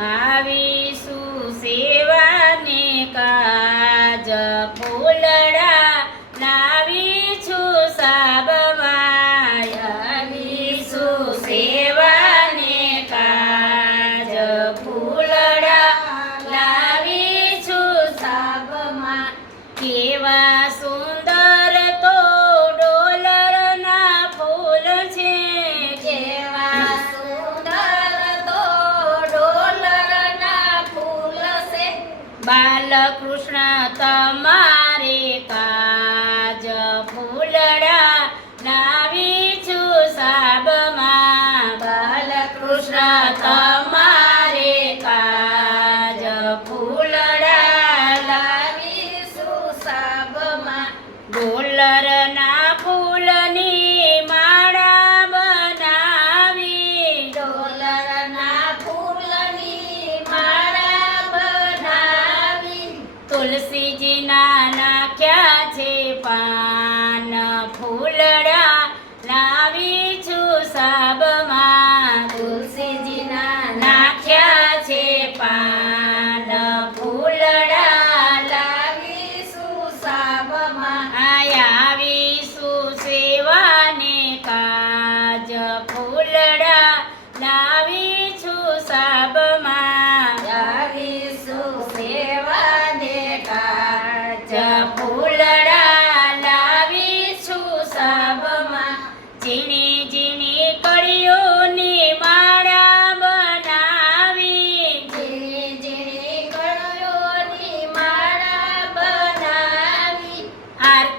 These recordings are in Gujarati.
આવી આવીશું સેવાને કા જપો બાલકૃષ્ણ તમારે કાજ ફૂલડા લાવી છું સાબમાં. બાલકૃષ્ણ તમારે કાજ ફૂલડા લાવી છું સાબમાં. ડોલરના તુલસીજીના નાખ્યા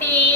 the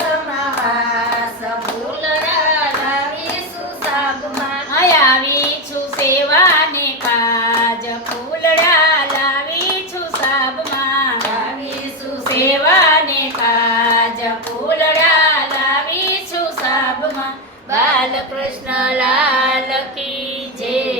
લાલ કૃષ્ણ લાલ કી.